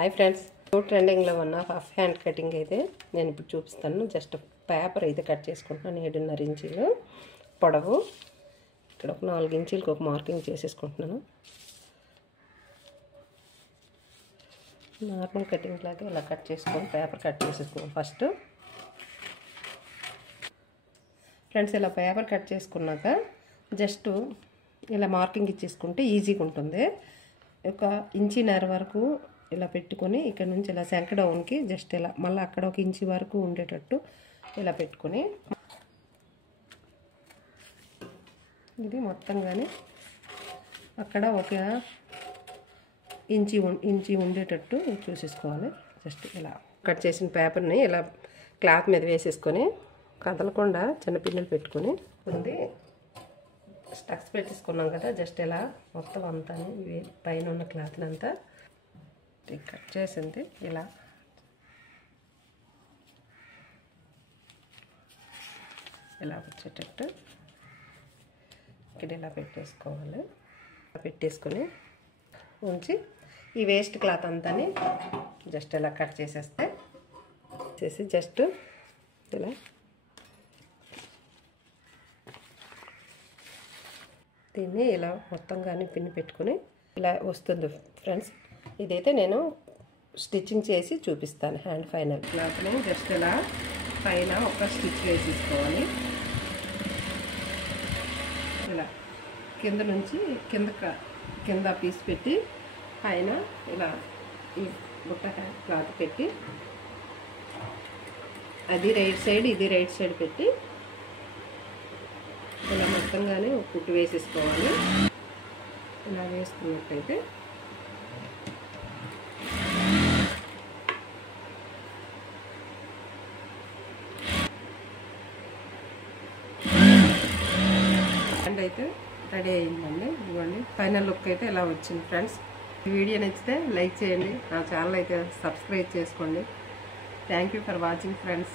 Hi friends, ట్రెండింగ్లో ఉన్న half hand cutting అయితే నేను ఇప్పుడు చూపిస్తాను. జస్ట్ పేపర్ అయితే కట్ చేసుకుంటున్నాను. 7.5 ఇంచీలు పొడవు. ఇక్కడ ఒక 4 ఇంచీలకు ఒక మార్కింగ్ చేసేసుకుంటున్నాను. నార్మల్ కటింగ్ లాగా ఇలా కట్ చేసుకొని పేపర్ కట్ చేసేసుకున్నాను ఫస్ట్. ఫ్రెండ్స్, ఇలా పేపర్ కట్ చేసుకున్నాక జస్ట్ ఇలా మార్కింగ్ ఇచ్చేసుకుంటే ఈజీగా ఉంటుంది. ఒక 1.5 ఇంచీ వరకు ఇలా పెట్టుకొని ఇక్కడ నుంచి ఇలా సెంక డౌన్కి జస్ట్ ఇలా మళ్ళీ అక్కడ 1 ఇంచీ వరకు ఉండేటట్టు ఇలా పెట్టుకొని ఇది మొత్తం కానీ అక్కడ ఒక ఇంచీ ఉండేటట్టు చూసేసుకోవాలి. జస్ట్ ఇలా కట్ చేసిన పేపర్ని ఇలా క్లాత్ మీద వేసేసుకొని కదలకుండా చిన్నపిల్లలు పెట్టుకొని ఉంది స్టక్స్ పెట్టేసుకున్నాం కదా. జస్ట్ ఇలా మొత్తం అంతా పైన ఉన్న క్లాత్ని అంతా కట్ చేసింది ఇలా వచ్చేటట్టు ఇక్కడ ఇలా పెట్టేసుకోవాలి. పెట్టేసుకొని ఉంచి ఈ వేస్ట్ క్లాత్ అంతా జస్ట్ ఇలా కట్ చేసేస్తే జస్ట్ ఇలా దీన్ని ఇలా మొత్తం కానీ పిన్ని పెట్టుకొని ఇలా వస్తుంది ఫ్రెండ్స్. ఇదైతే నేను స్టిచ్చింగ్ చేసి చూపిస్తాను. హ్యాండ్ ఫైనల్ క్లాత్ని జస్ట్ ఇలా పైన ఒక స్టిచ్ వేసేసుకోవాలి. ఇలా కింద నుంచి కింద పీస్ పెట్టి పైన ఇలా ఈ బుట్ట క్లాత్ పెట్టి అది రైట్ సైడ్ ఇది రైట్ సైడ్ పెట్టి ఇలా మొత్తంగానే ఒక కుట్టు వేసేసుకోవాలి. ఇలా వేసుకున్నట్టయితే హ్యాండ్ అయితే రెడీ అయిందండి. ఇదిగోండి ఫైనల్ లుక్ అయితే ఇలా వచ్చింది ఫ్రెండ్స్. ఈ వీడియో నచ్చితే లైక్ చేయండి, నా ఛానల్ అయితే సబ్స్క్రైబ్ చేసుకోండి. Thank you for watching friends.